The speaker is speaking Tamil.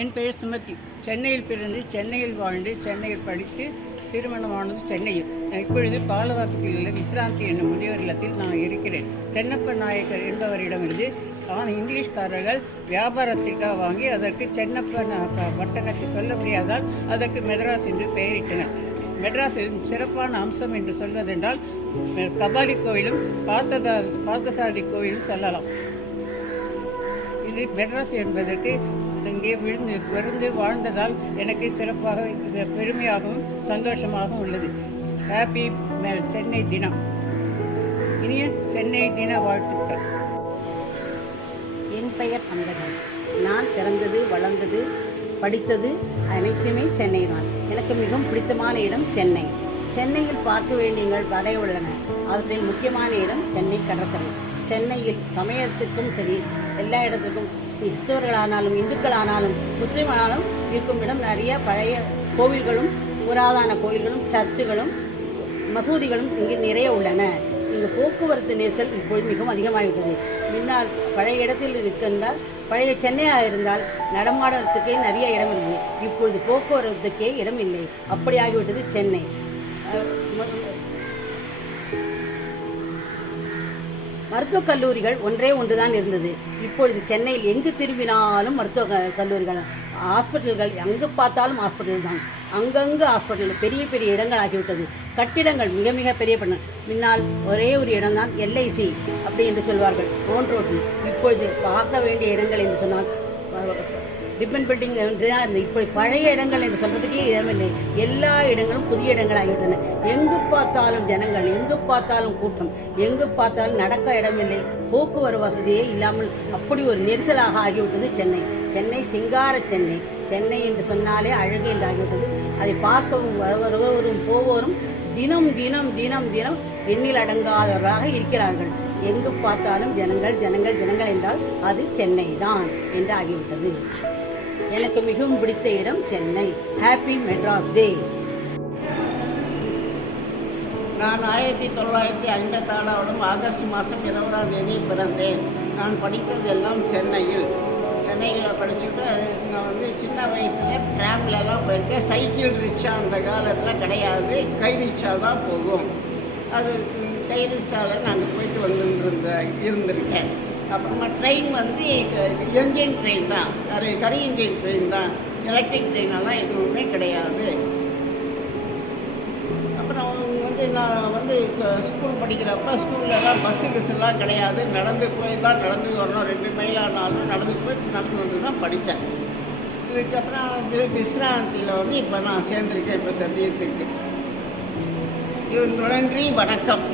என் பெயர் சுமதி. சென்னையில் பிறந்து சென்னையில் வாழ்ந்து சென்னையில் படித்து திருமணமானது சென்னையில். இப்பொழுது பாலவாக்கத்தில் உள்ள விசிராந்தி என்னும் முதியோர் இல்லத்தில் நான் இருக்கிறேன். சென்னப்ப நாயக்கர் என்பவரிடமிருந்து இங்கிலீஷ்காரர்கள் வியாபாரத்திற்காக வாங்கி அதற்கு சென்னப்ப வட்டனத்தை சொல்ல முடியாதால் அதற்கு மெட்ராஸ் என்று பெயரிட்டனர். மெட்ராஸில் சிறப்பான அம்சம் என்று சொல்வதென்றால் கபாலி கோயிலும் பார்த்தசாரதி கோயிலும் சொல்லலாம். இது மெட்ராஸ் என்பதற்கு இங்கே விழுந்து வாழ்ந்ததால் எனக்கு சிறப்பாக பெருமையாகவும் சந்தோஷமாகவும் உள்ளது. ஹாப்பி சென்னை தினம். இனிய சென்னை தின வாழ்த்துக்கள். என் பெயர் அந்தகன். நான் பிறந்தது, வளர்ந்தது, படித்தது அனைத்துமே சென்னை தான். எனக்கு மிகவும் பிடித்தமான இடம் சென்னை. சென்னையில் பார்க்க வேண்டியங்கள் பல உள்ளன. அவற்றில் முக்கியமான இடம் சென்னை கடற்கரை. சென்னையில் சமயத்துக்கும் சரி, எல்லா இடத்துக்கும் கிறிஸ்தவர்களானாலும் இந்துக்களானாலும் முஸ்லீம்களானாலும் இருக்கும் இடம் நிறைய பழைய கோவில்களும் புராதன கோவில்களும் சர்ச்சுகளும் மசூதிகளும் இங்கே நிறைய உள்ளன. இங்கு போக்குவரத்து நெரிசல் இப்பொழுது மிகவும் அதிகமாகிவிட்டது. முன்னால் பழைய இடத்தில் இருக்கின்றால் பழைய சென்னையாக இருந்தால் நடமாடத்துக்கே நிறைய இடம் இருந்தது. இப்பொழுது போக்குவரத்துக்கே இடம் இல்லை. அப்படி ஆகிவிட்டது சென்னை. மருத்துவக் கல்லூரிகள் ஒன்றே ஒன்றுதான் இருந்தது. இப்பொழுது சென்னையில் எங்கு திரும்பினாலும் மருத்துவ கல்லூரிகள், ஹாஸ்பிட்டல்கள் எங்கு பார்த்தாலும் ஹாஸ்பிட்டல் தான். அங்கங்கு ஹாஸ்பிட்டல், பெரிய பெரிய இடங்கள் ஆகிவிட்டது. கட்டிடங்கள் மிக மிக பெரிய முன்னால் ஒரே ஒரு இடம்தான் எல்ஐசி அப்படி என்று சொல்வார்கள் ரோன் ரோட்டில். இப்பொழுது பார்க்க வேண்டிய இடங்கள் என்று சொன்னால் டிபன் பில்டிங் என்று தான் இருந்தது. இப்படி பழைய இடங்கள் என்று சொல்றதுக்கே இடமில்லை. எல்லா இடங்களும் புதிய இடங்கள் ஆகிவிட்டன. எங்கு பார்த்தாலும் ஜனங்கள், எங்கு பார்த்தாலும் கூட்டம், எங்கு பார்த்தாலும் நடக்க இடமில்லை. போக்குவரத்து வசதியே இல்லாமல் அப்படி ஒரு நெரிசலாக ஆகிவிட்டது சென்னை. சென்னை சிங்கார சென்னை. சென்னை என்று சொன்னாலே அழகு என்று ஆகிவிட்டது. அதை பார்க்கவும் வருவோரும் போவோரும் தினம் தினம் தினம் தினம் எண்ணில் அடங்காதவர்களாக இருக்கிறார்கள். எங்கு பார்த்தாலும் ஜனங்கள் ஜனங்கள் ஜனங்கள் என்றால் அது சென்னை தான் என்று ஆகிவிட்டது. எனக்கு மிகவும் பிடித்த இடம் சென்னை. ஹாப்பி மெட்ராஸ் டே. நான் 1956 ஆகஸ்ட் மாதம் 20ஆம் தேதி பிறந்தேன். நான் படித்தது எல்லாம் சென்னையில் படிச்சுட்டு நான் சின்ன வயசில் ட்ராம்லலாம் போயிருக்கேன். சைக்கிள் ரிக்ஷா அந்த காலத்தில் கிடையாது, கை ரிக்ஷா தான் போகும். அது கை ரிக்ஷாவில் நாங்கள் போயிட்டு இருந்திருக்கேன். அப்புறமா ட்ரெயின் என்ஜின் ட்ரெயின் தான், கரி இன்ஜின் ட்ரெயின் தான். எலக்ட்ரிக் ட்ரெயினெல்லாம் எதுவுமே கிடையாது. அப்புறம் நான் ஸ்கூல் படிக்கிறப்ப ஸ்கூல்லலாம் பஸ்ஸுலாம் கிடையாது. நடந்து வரணும். 2 மைல் ஆனாலும் நடந்து வந்து தான் படித்தேன். இதுக்கப்புறம் விசிராந்தியில் இப்போ நான் சேர்ந்துருக்கேன். இப்போ சத்தியத்துக்கு. நன்றி, வணக்கம்.